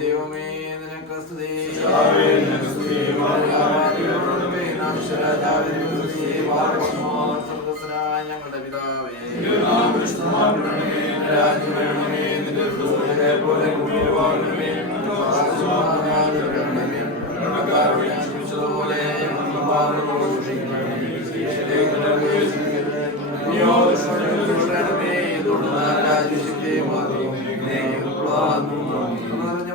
ദൈവമേ നിനക്ക് സ്തുതി. ഞങ്ങളുടെ പിതാവേ,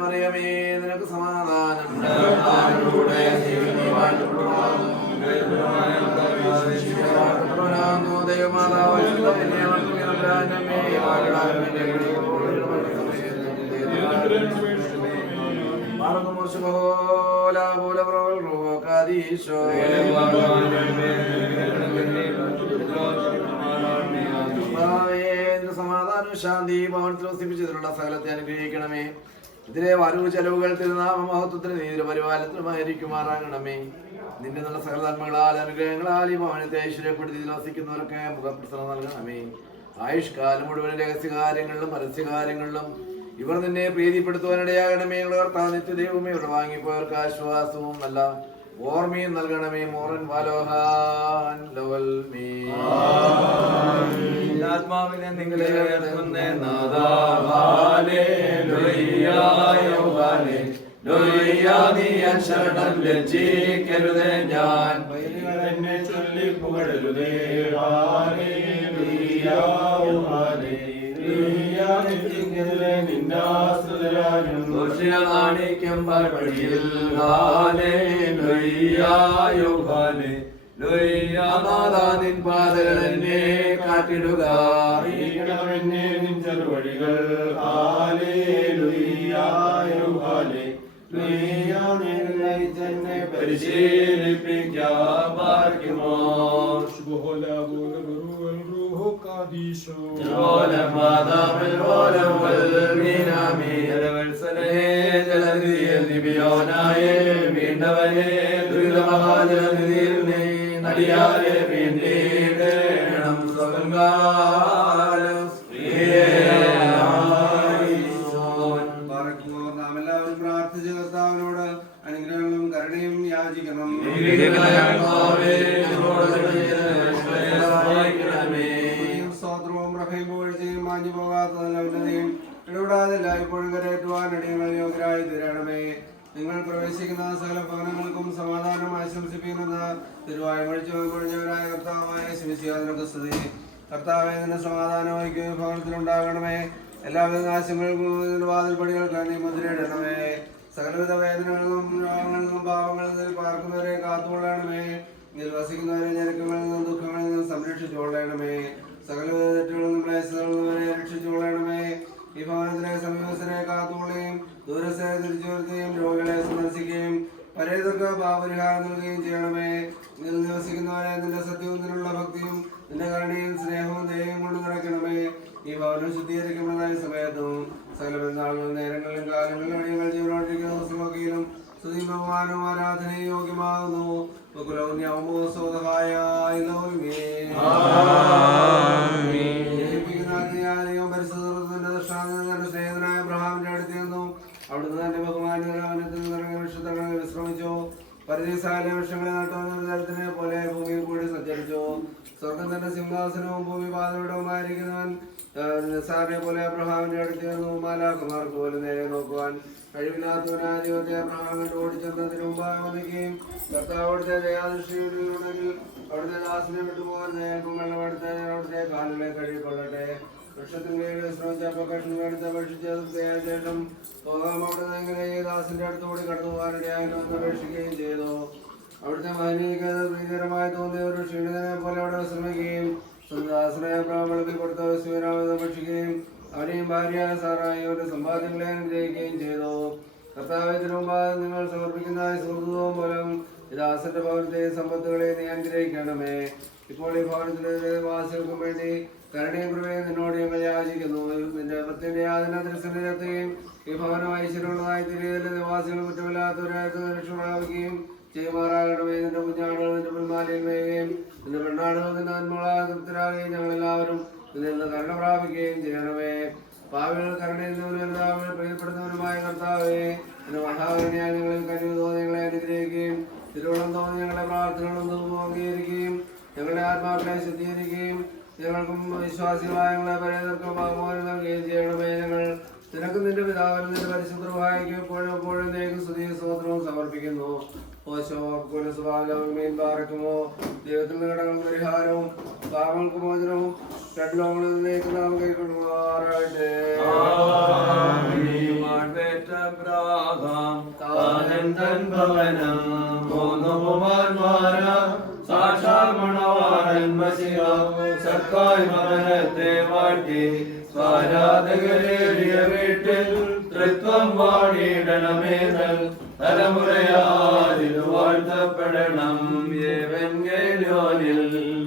മറിയമേ നിനക്ക് സമാധാനം. സമാധാനം ശാന്തി ഭവനത്തിൽ വസിപ്പിച്ചതിനുള്ള സകലത്തെ അനുഗ്രഹിക്കണമേ. ഇതിലെ വരവ് ചെലവുകൾ തിരുനാമ മഹത്വത്തിന് നീതിയുടെ പരിപാലനമായിരിക്കുമാറാകണമേ. നിന്റെ നല്ല സകല നന്മകളാൽ അനുഗ്രഹങ്ങളാൽ ഈ ഭവനത്തെ ഐശ്വര്യപ്പെടുത്തി വസിക്കുന്നവർക്ക് മുഖപ്രസരം നൽകണമേ. ആയുഷ്കാലം മുഴുവൻ രഹസ്യകാര്യങ്ങളിലും പരസ്യകാര്യങ്ങളിലും ഇവർ നിന്നെ പ്രീതിപ്പെടുത്തുവാനിടയാകണമേ. കർത്താവ് നിത്യദൈവമേ, ഇവിടെ വാങ്ങിപ്പോയവർക്ക് ആശ്വാസവും നല്ല ഓർമ്മയും നൽകണമേ. മോറൻ വാലോഹാൻ ലവൽ മേ ആത്മാവിനെ നിങ്ങളെ ശരണം ലജ്ജിക്കരുതേ. ഞാൻ എന്നെ ചൊല്ലി പുകഴരുതേ. ിക്കും പടിയിൽ നിൻ പാതകൾ എന്നെ കാട്ടിടുക. എന്നെ നിൻ ചെറുവഴികൾ പരിശീലിപ്പിക്കുമോ. വീണ്ടവനെ ദുരിതമഹാജലനിധിയിൽ നീ നടിയാലെ വീണ്ടേണം. നാം എല്ലാവരും പ്രാർത്ഥിച്ച് കർത്താവിനോട് അനുഗ്രഹങ്ങളും കരുണയും യാചിക്കണം. സ്തോത്രവും പ്രഭയും പുകഴ്ചയും മാഞ്ഞു പോകാത്ത നല്ല ഉന്നതിയും ഇടപെടാതെ എല്ലായ്പ്പോഴും കരയേറ്റുവാൻ അടിയങ്ങൾ യോഗ്യരായി തീരണമേ. നിങ്ങൾ പ്രവേശിക്കുന്ന സകല ഭവനങ്ങൾക്കും സമാധാനം ആശംസിപ്പിക്കുന്ന തിരുവായ മഴിച്ചുകൊഴിഞ്ഞവരായ കർത്താവായ ശിവസിയാതിനൊക്കെ സ്തുതി. കർത്താവെ നിന്റെ സമാധാനം ഐക്യ ഭവനത്തിലുണ്ടാകണമേ. എല്ലാവിധ നാശങ്ങൾക്കും വാതിൽപ്പടികൾക്ക് നീ മുദ്രയിടണമേ. സകലവിധ വേദനകളിലും രോഗങ്ങളിൽ നിന്നും പാവങ്ങളിൽ നിന്നും പാർക്കുന്നവരെ കാത്തുകൊള്ളണമേ. ഇതിൽ വസിക്കുന്നവരെ ഞെരുക്കങ്ങളിൽ നിന്നും ദുഃഖങ്ങളിൽ നിന്നും സംരക്ഷിച്ചുകൊള്ളണമേ. സകലവിധ തെറ്റുകളിൽ നിന്നും ക്ലേശങ്ങളിൽ നിന്നും വരെ രക്ഷിച്ചുകൊള്ളണമേ. ഈ ഭവനത്തിലെ സമീപസ്ഥരെ കാത്തുകൊള്ളുകയും ദൂരസ്ഥരെ തിരിച്ചു വരുത്തുകയും രോഗികളെ സന്ദർശിക്കുകയും പരേതർക്ക് പാപരിഹാരം നൽകുകയും ചെയ്യണമേ. ഇതിൽ നിവസിക്കുന്നവരെ നിന്റെ സത്യത്തിനുള്ള ഭക്തിയും നിന്റെ കരുണയും സ്നേഹവും ദയയും കൊണ്ട് നിറയ്ക്കണമേ. ഈ ഭവനം ശുദ്ധീകരിക്കപ്പെടുന്ന സമയത്തും സകല പെരുന്നാളുകളും നേരങ്ങളിലും കാലങ്ങളിലും അടിയങ്ങൾ ജീവനോട്ടിരിക്കുന്ന ദിവസമൊക്കെയിലും സ്തുതി ബഹുമാനവും ആരാധനയും യോഗ്യമാകുന്നു. സ്നേഹിതനായ അബ്രഹാമിന്റെ അടുത്ത് നിന്നും അവിടുന്ന് തന്റെ ബഹുമാനത്തിൽ വിശുദ്ധങ്ങളിൽ വിശ്രമിച്ചു. പരിചയസാല വൃക്ഷങ്ങളെ നട്ടുവനെ പോലെ ഭൂമിയിൽ കൂടി സഞ്ചരിച്ചു. സ്വർഗം തന്റെ സിംഹാസനവും ഭൂമി പാതവിടവുമായിരിക്കുന്നവൻ നിസാറിനെ പോലെ അബ്രഹാമിന്റെ അടുത്ത് നിന്നു. മാലാഖമാർക്ക് പോലെ നേരെ നോക്കുവാൻ കഴിവില്ലാത്തവനായ ദൈവത്തെ അബ്രഹാം കണ്ട് ഓടിച്ചെന്നതിന് മുമ്പായി വന്നിക്കുകയും കർത്താവ് അവിടുത്തെ ദയാദൃഷ്ടിയുണ്ടെങ്കിൽ അവിടുത്തെ ദാസിനെ വിട്ടുപോകാൻ അവിടുത്തെ കാലുകളെ കഴുകിക്കൊള്ളട്ടെ. വൃക്ഷത്തിന് കീഴിൽ വിശ്രമിച്ചപ്പോൾ കഷ്ണം എടുത്ത് ഭക്ഷിച്ചതിന് ശേഷം പോകാം. അവിടുന്ന് എങ്ങനെ ഈ ദാസിന്റെ അടുത്തുകൂടി കടന്നു പോകാനിടയായിട്ട് ഒന്ന് അപേക്ഷിക്കുകയും ചെയ്തു. അവിടുത്തെ മഹനീയത പ്രീകരമായി തോന്നിയ ഒരു ക്ഷീണിതനെ പോലെ അവിടെ വിശ്രമിക്കുകയും ദാസനെ വിളക്കി കൊടുത്ത ശിവരാമത്തെ ഭക്ഷിക്കുകയും അവനെയും ഭാര്യയായ സാറായി അവരുടെ സമ്പാദ്യങ്ങളെ അനുഗ്രഹിക്കുകയും ചെയ്തു. കർത്താവിന് മുമ്പാകെ നിങ്ങൾ സമർപ്പിക്കുന്ന സുഹൃത്തുവും മൂലം ദാസന്റെ ഭവനത്തെ സമ്പത്തുകളെ നീ അനുഗ്രഹിക്കണമേ. ഇപ്പോൾ ഈ ഭവനത്തിലെ വാസികൾക്കും വേണ്ടി കരുണയും കൃപയും നിന്നോട് ഞങ്ങൾ യാചിക്കുന്നു. നിന്റെ ഭക്തിന്റെ യാതന ദൃശ്യത്തിലെത്തുകയും ഈ ഭവനം ഐശ്വര്യമുള്ളതായി തിരികെ നിവാസികൾ കുറ്റമില്ലാത്തവരായിട്ട് രക്ഷപ്രാപിക്കുകയും ചെയ്യുമാറാകണമേ. നിന്റെ കുഞ്ഞാടുകൾ നിന്റെ പുൽമാലയിൽ മേയുകയും നിന്റെ പെണ്ണാടുകൾ നിന്റെ നന്മകളാൽ തൃപ്തരാകുകയും ഞങ്ങളെല്ലാവരും നിന്ന് കരുണ പ്രാപിക്കുകയും ചെയ്യണമേ. പാപികൾ കരുണയുന്നവരും പ്രിയപ്പെടുന്നവരുമായ കർത്താവേ, എന്റെ മഹാകരുണയായ ഞങ്ങളിൽ കഴിവ് തോന്നി ഞങ്ങളെ അനുഗ്രഹിക്കുകയും തിരുവള്ളം തോന്നി ഞങ്ങളുടെ പ്രാർത്ഥനകളൊന്നും അംഗീകരിക്കുകയും ഞങ്ങളുടെ ആത്മാക്കളെ ശുദ്ധീകരിക്കുകയും ഞങ്ങൾക്കും വിശ്വാസികളായ ഞങ്ങളെ പരേതർക്കും ഭാഗമായി നൽകുകയും ചെയ്യണമേ. ഞങ്ങൾ നിനക്കും നിന്റെ പിതാവിനും നിന്റെ പരിശുദ്ധമായിരിക്കും എപ്പോഴും എപ്പോഴും സ്തുതിയും സ്തോത്രവും സമർപ്പിക്കുന്നു. പാറക്കുമോ ദൈവത്തിൽ കടകൾക്ക് പരിഹാരവും പാപങ്ങൾക്ക് മോചനവും രണ്ട് ലോകങ്ങളിലേക്ക് നാം കൈക്കൊള്ളുമാറാകട്ടെ. ആരാധകരേറിയ വീട്ടിൽ തൃത്വം വാണിടണമേതൽ തലമുറയാതിരു വാഴ്ത്തപ്പെടണം. ഏവൻഗേലിയോനിൽ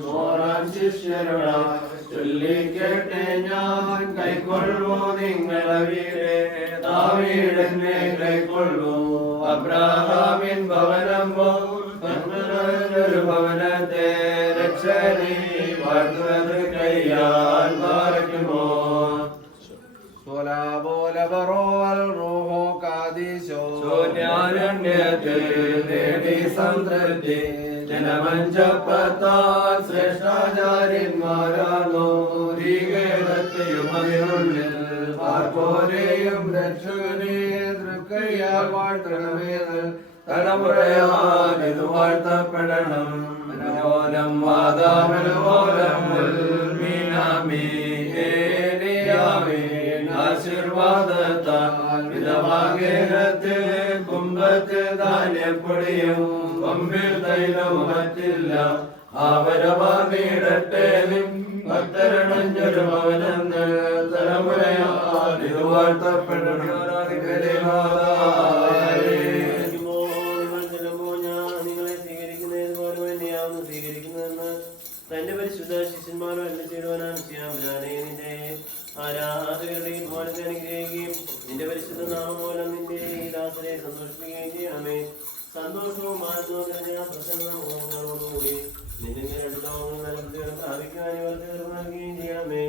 മോറാൻ ശിഷ്യരുടെ ചൊല്ലിക്കേട്ടെ ഞാൻ കൈക്കൊള്ളൂ നിങ്ങളെ വീടേ ദാവീദനെ കൈക്കൊള്ളൂ. അബ്രാഹാമിൻ ഭവനം ഒരു ഭവനത്തെ രക്ഷണി വാഴ്ത്തുന്നത് കയ്യാൽ പാർക്കുമോ. നേടി സംതൃപ്തി ജനമഞ്ചപ്പത്താൽ ശ്രേഷ്ഠാചാര്യന്മാരാണോ യും അതിനുള്ളിൽ പാർപ്പോരെയും രക്ഷകനെ തൃക്കയ്യാൽ വാഴ്ത്തണമേത് തലമുറയാലിതു വാഴ്ത്തപ്പെടണം. മനോലം മാതാമനോലം മീനാമീ ആശീർവാദത്താൽ വിധവാഗേഹത്തിൽ കുംഭത്തിൽ ധാന്യപ്പൊടിയും കൊമ്പിൽ തൈലവും മറ്റില്ല. ആവരമാടട്ടെ ഭക്തരണഞ്ഞൊരു ഭവനങ്ങൾ തലമുറയാലിതു വാഴ്ത്തപ്പെടണം. നിങ്ങളെ സ്വീകരിക്കുന്നതിന് പോലെ തന്നെയാവുന്നു സ്വീകരിക്കുന്നതെന്ന് തന്റെ പരിശുദ്ധ ശിഷ്യന്മാരോ അല്ല ചേരുവാനാണ് നിന്റെ ആരാധകരുടെയും ഭവനത്തെ അനുഗ്രഹിക്കുകയും നിന്റെ പരിശുദ്ധ നാമം മൂലം നിന്റെ ഈ ദാസരെ സന്തോഷിപ്പിക്കുകയും ചെയ്യണമേ. സന്തോഷവും ആത്മോദരവും പ്രസന്നമോടുകൂടി നിന്റെ രണ്ട് ലോകങ്ങൾ നൽകുകയും സ്ഥാപിക്കുവാൻ ഇവർക്ക് നൽകുകയും ചെയ്യണമേ.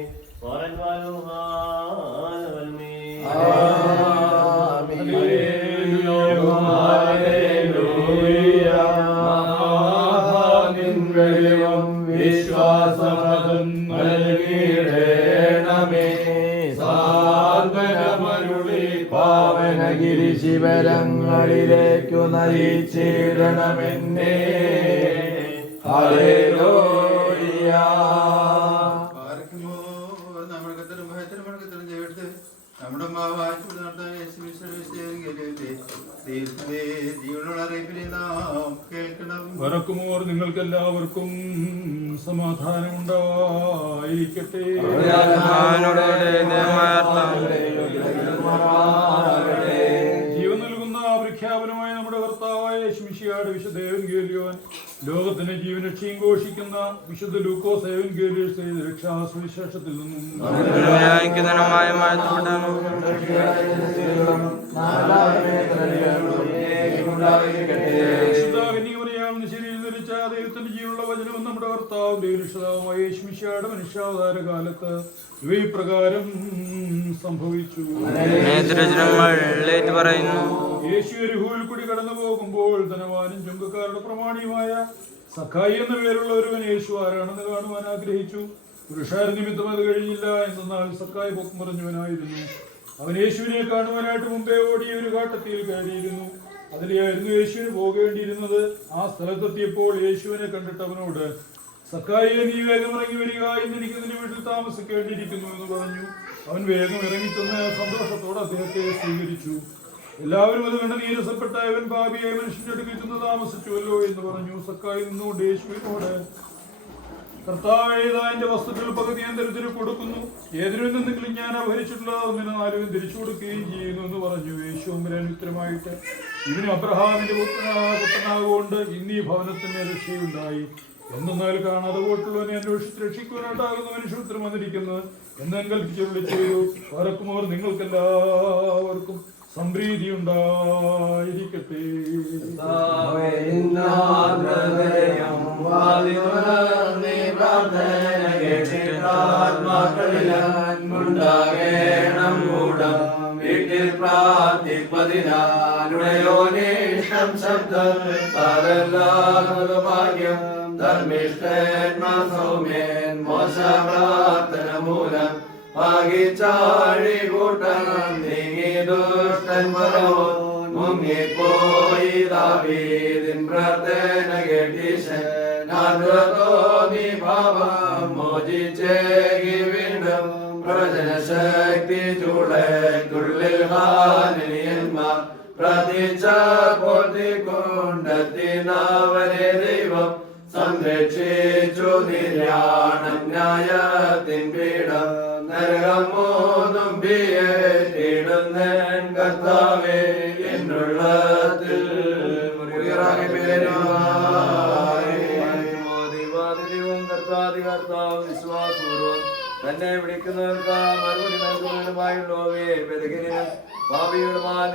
വിശ്വാസം നൽകിയിടേണമേ. സാന്ത്വനമരുളി പാവനഗിരി ശിവരങ്ങളിലേക്കു നയിച്ചിടണമെന്നേ. ഹല്ലേലൂയ. നമ്മുടെ ജീവനുള്ള അറിയിപ്പിനെ നാം കേൾക്കണം. വരക്കുമോർ നിങ്ങൾക്കെല്ലാവർക്കും സമാധാനം ഉണ്ടായിരിക്കട്ടെ. ജീവൻ നൽകുന്ന പ്രഖ്യാപനമായ നമ്മുടെ കർത്താവായ ശിമിശിയാട് വിശുദ്ധ ഏവൻഗേലിയോൻ ലോകത്തിന് ജീവനക്ഷയും ഘോഷിക്കുന്ന വിശുദ്ധ ലൂക്കോസ് ഏവൻഗേലിയോസ് ചെയ്ത രക്ഷാസുവിശേഷത്തിൽ നിന്നും ദൈവത്തിന്റെ ജീവനുള്ള വചനവും നമ്മുടെ കർത്താവിന്റെ രക്ഷിതാവുമായ ശിമിശിയാട് മനുഷ്യാവതാര കാലത്ത് ഇവയിപ്രകാരം സംഭവിച്ചു. യേശു യെരിഹോയിൽ കൂടി കടന്നു പോകുമ്പോൾ ധനവാനും ചുങ്കക്കാരുടെ പ്രമാണിയുമായ സഖായി എന്ന പേരുള്ള ഒരുവൻ യേശു ആരാണെന്ന് കാണുവാൻ ആഗ്രഹിച്ചു. പുരുഷാര നിമിത്തം അത് കഴിഞ്ഞില്ല. എന്നാൽ സഖായി പൊക്കം പറഞ്ഞവനായിരുന്നു. അവൻ യേശുവിനെ കാണുവാനായിട്ട് മുമ്പേ ഓടിയ ഒരു കാട്ടത്തിയിൽ കയറിയിരുന്നു. അതിലെയായിരുന്നു യേശുവിന് പോകേണ്ടിയിരുന്നത്. ആ സ്ഥലത്തെത്തിയപ്പോൾ യേശുവിനെ കണ്ടിട്ട് അവനോട്, സഖായിയെ, നീ വേഗം ഇറങ്ങി വരിക, ഇന്ന് എനിക്ക് നിന്റെ വീട്ടിൽ താമസിക്കേണ്ടിയിരിക്കുന്നു എന്ന് പറഞ്ഞു. അവൻ വേഗം ഇറങ്ങിത്തന്ന് സന്തോഷത്തോടെ അദ്ദേഹത്തെ സ്വീകരിച്ചു. എല്ലാവരും അത് കണ്ട് നീരസപ്പെട്ട അവൻ പാപിയായ മനുഷ്യന്റെ അടുക്കൽ ചെന്ന് താമസിച്ചുവല്ലോ എന്ന് പറഞ്ഞു. സഖായി നിന്നുകൊണ്ട് യേശുവിനോട്, കർത്താവേ, എന്റെ വസ്തുക്കൾ പകുതി ഞാൻ ദരിദ്രന് കൊടുക്കുന്നു. ഏതിനും നിന്നെങ്കിലും ഞാൻ അപഹരിച്ചിട്ടുള്ളത് ഒന്നിനെ നാലും തിരിച്ചു കൊടുക്കുകയും ചെയ്യുന്നു എന്ന് പറഞ്ഞു. യേശു ഉത്തരമായിട്ട്, ഇവന് അബ്രഹാമിന്റെ പുത്രനാകൊണ്ട് ഇന്ന് ഈ ഭവനത്തിന് രക്ഷയുണ്ടായി. എന്നാൽ കാണാതെ പോയിട്ടുള്ളവനെ അന്വേഷിച്ച് രക്ഷിക്കുവാനായിട്ടാകുന്ന മനുഷ്യപുത്രം വന്നിരിക്കുന്നത് എന്ന് കൽപ്പിച്ച് വിളിച്ചു. വരക്കുമോർ നിങ്ങൾക്കെല്ലാവർക്കും സംപ്രീതി ഉണ്ടായിരിക്കട്ടെ. പ്രാർത്ഥന കേട്ടിട്ട് ഉണ്ടാകേണം കൂടം വീട്ടിൽ പ്രാർത്ഥിപ്പതിനാലുടയോനീഷ്ടം ശബ്ദം ഭാഗ്യം ധർമ്മിഷ്ഠന്മാർ സൗമ്യൻ മോശ പ്രാർത്ഥന മൂലം ഭാഗിച്ചാഴി കൂട്ടം നീങ്ങി ദുഷ്ടൻ പറവോൻ മുങ്ങിപ്പോയി ദാവീദിൻ പ്രാർത്ഥന കേട്ടീശൻ തോന്നി ഭാവം മോചിച്ചേകി വീണ്ടും പ്രവചനശക്തി ചൂടത്തുള്ളിൽ ഹാനിയന്മാർ പ്രാർത്ഥിച്ചപ്പോൾ കൊണ്ടെത്തിനവരെ ദൈവം സംരക്ഷിച്ചു നിര്യാണം ന്യായത്തിൻ പീഠം നരകം മൂന്നും ബിയേടുന്നൻ കർത്താവേ എന്നുള്ളത്തിൽ മുറിയിറങ്ങി ദൈവം കർത്താവ് വിശ്വാസപൂർവ്വം തന്നെ വിളിക്കുന്നവർക്ക് മറുപടി നൽകുന്നതിനുമായുള്ളവേ ബലഹീനം ഭാവികളുമായ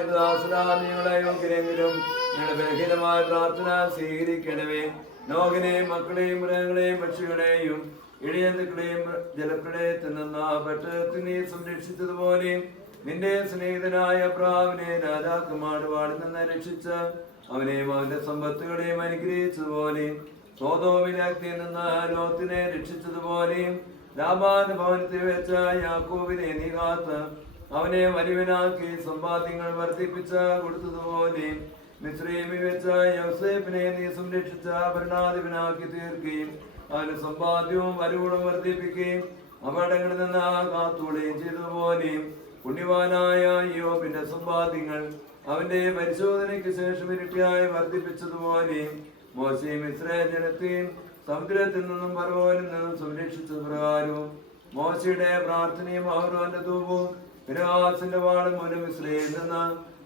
നിങ്ങളെ യോഗ്യരെങ്കിലും നിങ്ങളുടെ ബലഹീനമായ പ്രാർത്ഥന സ്വീകരിക്കണമേ. നോകിനെയും മക്കളെയും മൃഗങ്ങളെയും പക്ഷികളെയും ഇഴയന്തുക്കളെയും ജലപ്രളയത്തിൽ നിന്ന് പട്ടണത്തിനെ സംരക്ഷിച്ചതുപോലെയും നിന്റെ സ്നേഹിതനായ അബ്രാഹാമിനെ രാജാക്കന്മാരുടെ വാടിൽ നിന്ന് രക്ഷിച്ച് അവനെയും അവന്റെ സമ്പത്തുകളെയും അനുഗ്രഹിച്ചതുപോലെയും സോദോമിലെ അഗ്നിയിൽ നിന്ന് ലോത്തിനെ രക്ഷിച്ചതുപോലെയും ലാബാന്റെ ഭവനത്തിൽ വെച്ച യാക്കോബിനെ നീ കാത്ത് അവനെ വലിയവനാക്കി സമ്പാദ്യങ്ങൾ വർദ്ധിപ്പിച്ച് കൊടുത്തതുപോലെയും മിസ്രൈമിൽ വെച്ച യോസേഫിനെ നീ സംരക്ഷിച്ച ഭരണാധിപനാക്കി തീർക്കുകയും അവന്റെ സമ്പാദ്യവും വരവുകളും വർദ്ധിപ്പിക്കുകയും അപകടങ്ങളിൽ നിന്ന് കാത്തുകൊള്ളുകയും ചെയ്തതുപോലെയും പുണ്യവാനായ യോബിന്റെ സമ്പാദ്യങ്ങൾ അവന്റെ പരിശോധനയ്ക്ക് ശേഷം ഇരട്ടിയായി വർദ്ധിപ്പിച്ചതുപോലെയും മോശയും ഇസ്രായേൽ ജനത്തെയും സമുദ്രത്തിൽ നിന്നും ഫറവോനിൽ നിന്നും സംരക്ഷിച്ചത് പ്രകാരവും മോശയുടെ പ്രാർത്ഥനയും അഹരോന്റെ ധൂപവും ഫിർഔന്റെ വാളും മൂലം ഇസ്രായേലിൽ നിന്ന്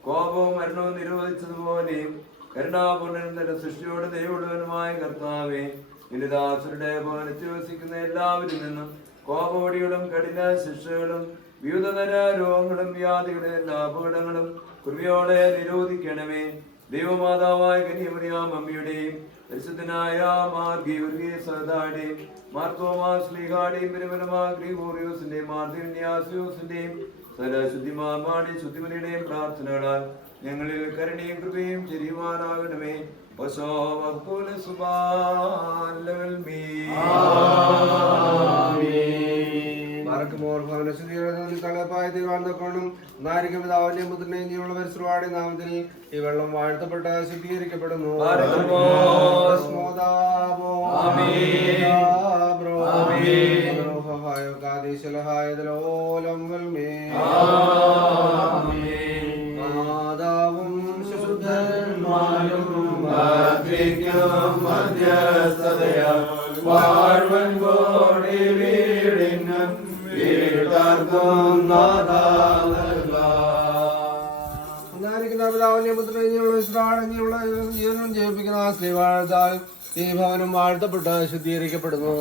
കോപവും മരണവും നിരോധിച്ചതുപോലെയും കരുണാപൂർണ്ണൻ തന്റെ സൃഷ്ടിയോട് ദൈവമുള്ളവനുമായ കർത്താവേ നിന്റെ ദാസരുടെ ഭവനത്തിൽ വസിക്കുന്ന എല്ലാവരിൽ നിന്നും കോപവടികളും കഠിന ശിക്ഷകളും വിവിധതര രോഗങ്ങളും വ്യാധികളും എല്ലാ അപകടങ്ങളും കൃപയോടെ നിരോധിക്കണമേ. ദൈവമാതാവായ കന്യമറിയാം അമ്മയുടെയും പരിശുദ്ധനായ മാർഗീവർഗീയസഹതാടെയും മാർത്തോമാ ശ്ലീഹാടെയും പെരുമനമാ ഗ്രിഗോറിയോസിന്റെയും മാർദ്ദിവന്യാസിയോസിന്റെയും സകലശുദ്ധിമാർമാടി ശുദ്ധിമതിയുടെയും പ്രാർത്ഥനകളാൽ ഞങ്ങളിൽ കരുണയും കൃപയും ചെരിയുമാറാകണമേ. നാമത്തിൽ ഈ വെള്ളം വാഴ്ത്തപ്പെട്ട ശുദ്ധീകരിക്കപ്പെടുന്നു. മാതാവും ശുദ്ധന്മാരും വാഴ്വൻ കോടി വീടിനും വീട്ടാർക്കും ജീവനും ജയിപ്പിക്കുന്ന ശ്രീവാഴ്ത്താൽ ഈ ഭവനം വാഴ്ത്തപ്പെട്ട് ശുദ്ധീകരിക്കപ്പെടുന്നു.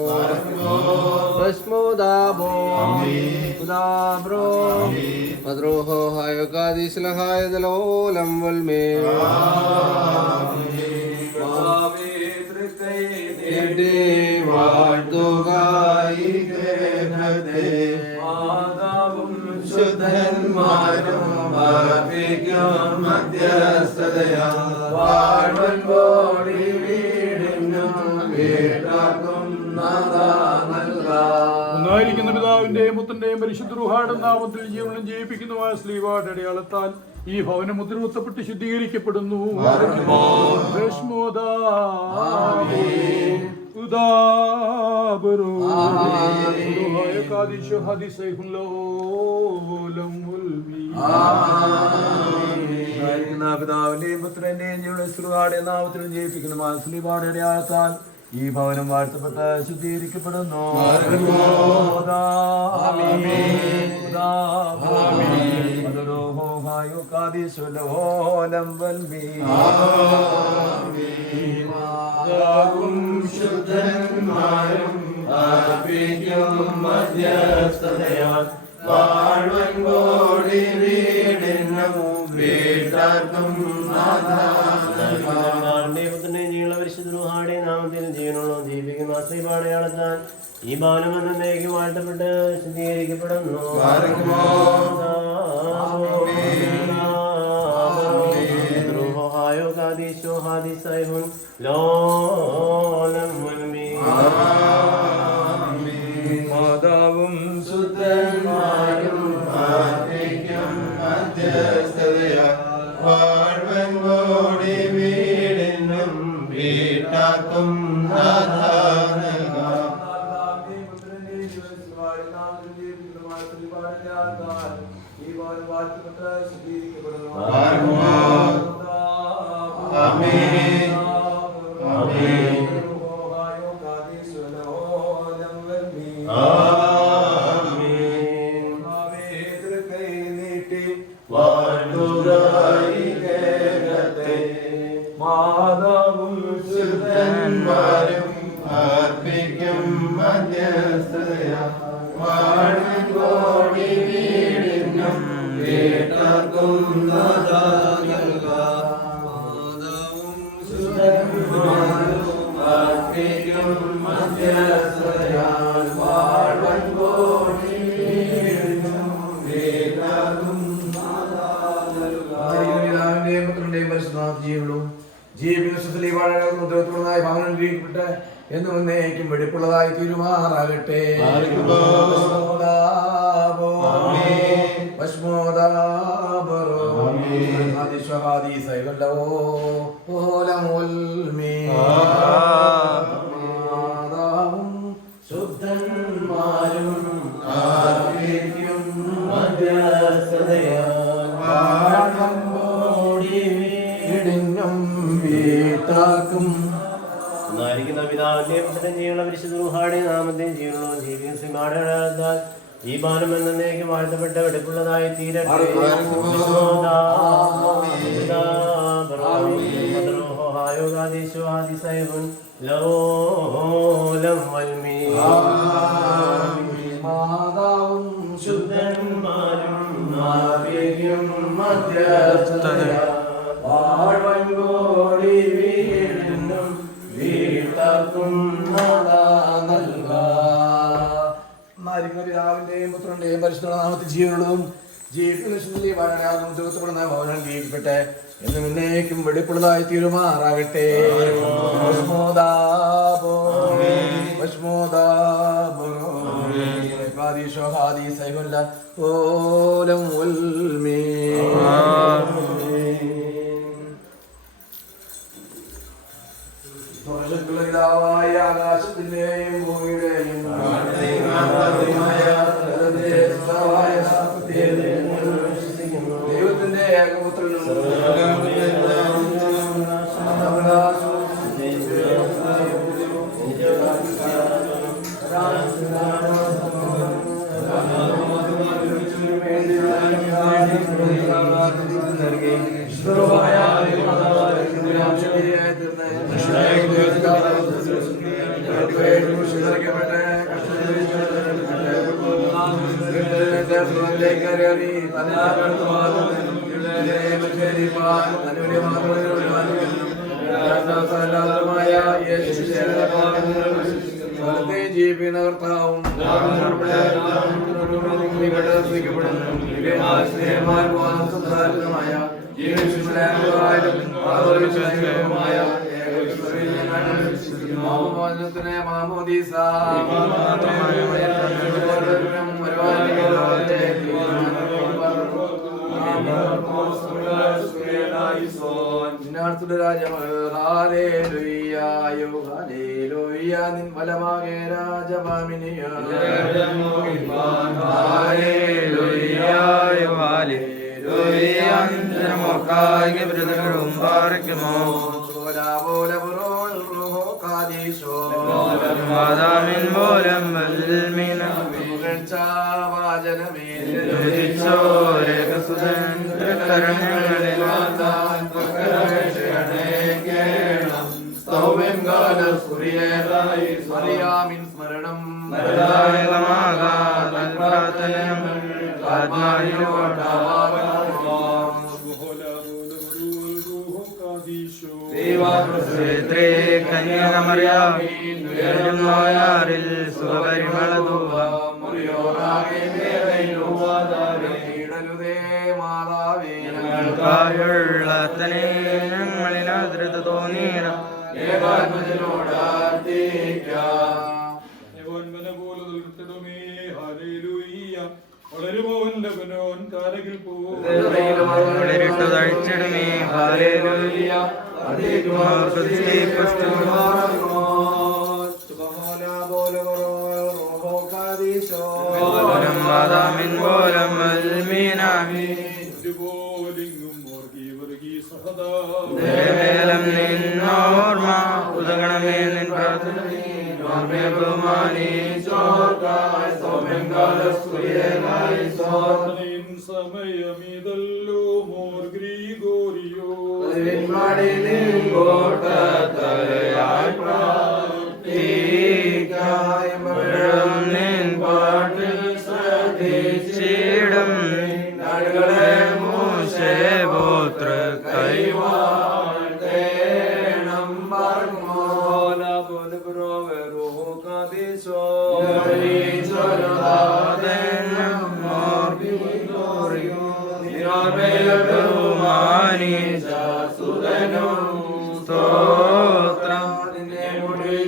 ശുദ്ധന്മാരും മധ്യസ്ഥതയാ വാഴ്വൻ കോടി വീടിനും വീട്ടാർക്കും ഒന്നായിരിക്കുന്ന പിതാവിന്റെയും പുത്രന്റെയും പരിശുദ്ധ റൂഹായുടെ നാമത്തിൽ ജീവനും ജീവിപ്പിക്കുന്നതുമായ ശ്ലീവായുടെ അടയാളത്താൽ ഈ ഭവനം മുദ്രകുത്തപ്പെട്ട് ശുദ്ധീകരിക്കപ്പെടുന്നു. പിതാവിന്റെയും പുത്രന്റെയും ജീവനുടെ നാമത്തിലും ജീവിപ്പിക്കുന്ന ശ്ലീവായുടെ അടയാളത്താൽ ഈ ഭവനം വാഴ്ത്തപ്പെട്ട് ശുദ്ധീകരിക്കപ്പെടുന്നു. ശുദ്ധന്മാരും മധ്യസ്ഥതയാൽ വാഴ്വൻ കോടി വീടിനും വീട്ടാർക്കും പരിശുദ്ധ നാമത്തിൽ ജീവനുള്ള ജീവിക്കുന്ന അസൈവാടയാളത്താൽ ഈ ഭവനം എന്നേക്ക് വാഴ്ത്തപ്പെട്ട് ശുദ്ധീകരിക്കപ്പെടുന്നു. മാതാവും ശുദ്ധന്മാരും വാഴ്വൻ കോടി വീടിനും വീട്ടാക്കും മാതാവും ശുദ്ധന്മാരും അർപ്പിക്കും മധ്യസ്ഥതയ വാഴ്വൻ കോടി വീടിനും വീട്ടാക്കും എന്ന് മുന്നേക്കും വെടിപ്പുള്ളതായി തീരുമാറാകട്ടെ. ശുദ്ധന്മാരും വീട്ടാക്കും പിതാവിന്റെയും പുത്രന്റെയും ജീവനുള്ള പരിശുദ്ധ റൂഹായുടെയും നാമത്തെയും ജീവനുള്ള ജീവിക്കുന്ന ശ്രീമാടകളാൽ ഈ ബാലം എന്നേക്ക് വാഴ്ത്തപ്പെട്ട വെടിപ്പുള്ളതായി തീരട്ടെ. മാതാവും ശുദ്ധന്മാരും പിതാവിന്റെയും പുത്രന്റെയും പരിശുദ്ധ നാമത്തിൽ ജീവനുള്ളതും ജീവിതപ്പെടുന്ന ഭവനം ജീവിക്കട്ടെ എന്ന് മുന്നേക്കും വെടിപ്പുള്ളതായി തീരുമാറാകട്ടെ. ആകാശത്തിന്റെയും ഭൂമിയുടെയും ദൈവത്തിന്റെ ഏകപുത്രനും ജീവിനകർത്താവും നിൻ ഫലമാകെ രാജമാമിനിയോ സ്മരണം ശ്രീ കന്യാമറിയാമിൻ നോയാറിൽ സുഖപരിമളധൂപ ഞങ്ങൾക്കായുള്ള ഞങ്ങളിനധൃത തോന്നീട വളരിട്ടു തഴിച്ചിടുമേ ഹാലേലൂയ ോലം നിന്നോർമ്മ ഉദകണമേ നിൻ പ്രാർത്ഥന സമയമീതല്ലോ മോർ ഗ്രീഗോറിയോ നിൻ പാട്ടിൽ ശ്രദ്ധിച്ചിടും മോശപുത്ര കൈവാഴ്ത്തേണം സ്തോത്രം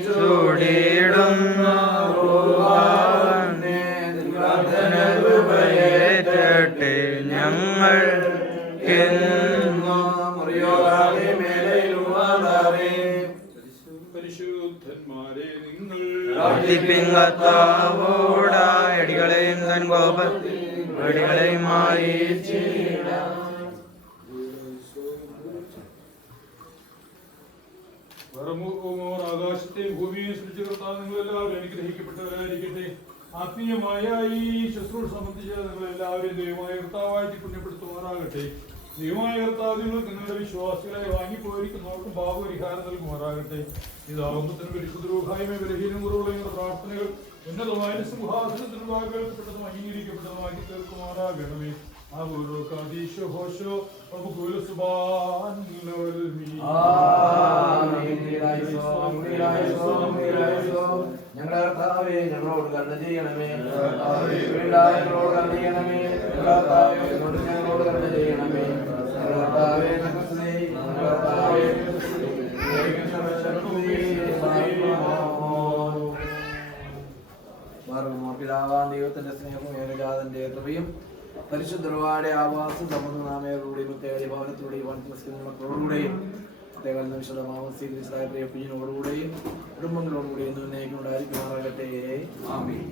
ചൂടിയിടുന്ന േറ്റട്ടെ ഞങ്ങൾ പരിശുദ്ധന്മാരെ നിങ്ങൾ അടികളെയും തൻ കോപത്തിൽ വെടികളെയും മാറി ആകാശത്തെയും ഭൂമിയെയും സൃഷ്ടികർത്താൻ നിങ്ങൾ എല്ലാവരും അനുഗ്രഹിക്കപ്പെട്ടവരായിരിക്കട്ടെ. ആത്മീയമായ ഈ ശുശ്രൂഷ സംബന്ധിച്ച് നിങ്ങൾ എല്ലാവരും ദൈവമായ കർത്താവായിട്ട് പുണ്യപ്പെടുത്തുമാറാകട്ടെ. ദൈവമായ കർത്താവ് നിങ്ങൾക്ക് നിങ്ങളുടെ വിശ്വാസികളെ വാങ്ങിപ്പോയിരിക്കുന്നവർക്കും പാപപരിഹാരം നൽകുമാറാകട്ടെ. ഇതാകുമ്പത്തിന് പരിശുദ്ധരൂഹായ്മ ബലഹീനം കുറവുള്ള പ്രാർത്ഥനകൾ ഉന്നതമായ സിംഹാസനത്തിന് കേൾക്കപ്പെട്ടതും അംഗീകരിക്കപ്പെട്ടതുമാക്കി തീർക്കുമാറാകണമേ. ഞങ്ങളുടെ കർത്താവേ ഞങ്ങളോട് കരുണ ചെയ്യണമേ. ഞങ്ങളോട് കരുണ ചെയ്യണമേ. ഞങ്ങളോട് കരുണ ചെയ്യണമേ. കർത്താവേ പിതാവാൻ ദൈവത്തിന്റെ സ്നേഹവും ഏകജാതന്റെ കൃപയും പരിശുദ്ധരുടെ ആവാസം സമുദ്രനാമയോടുകൂടിയും പ്രത്യേക ഭവനത്തോടെയും മക്കളോടുകൂടെയും പ്രത്യേക നിമിഷമാവും സ്വീകരിച്ചതായ പ്രിയ കുഞ്ഞിനോടുകൂടെയും കുടുംബങ്ങളോടുകൂടെയും ഉണ്ടായിരിക്കുമാറാകട്ടെ. ആമീൻ.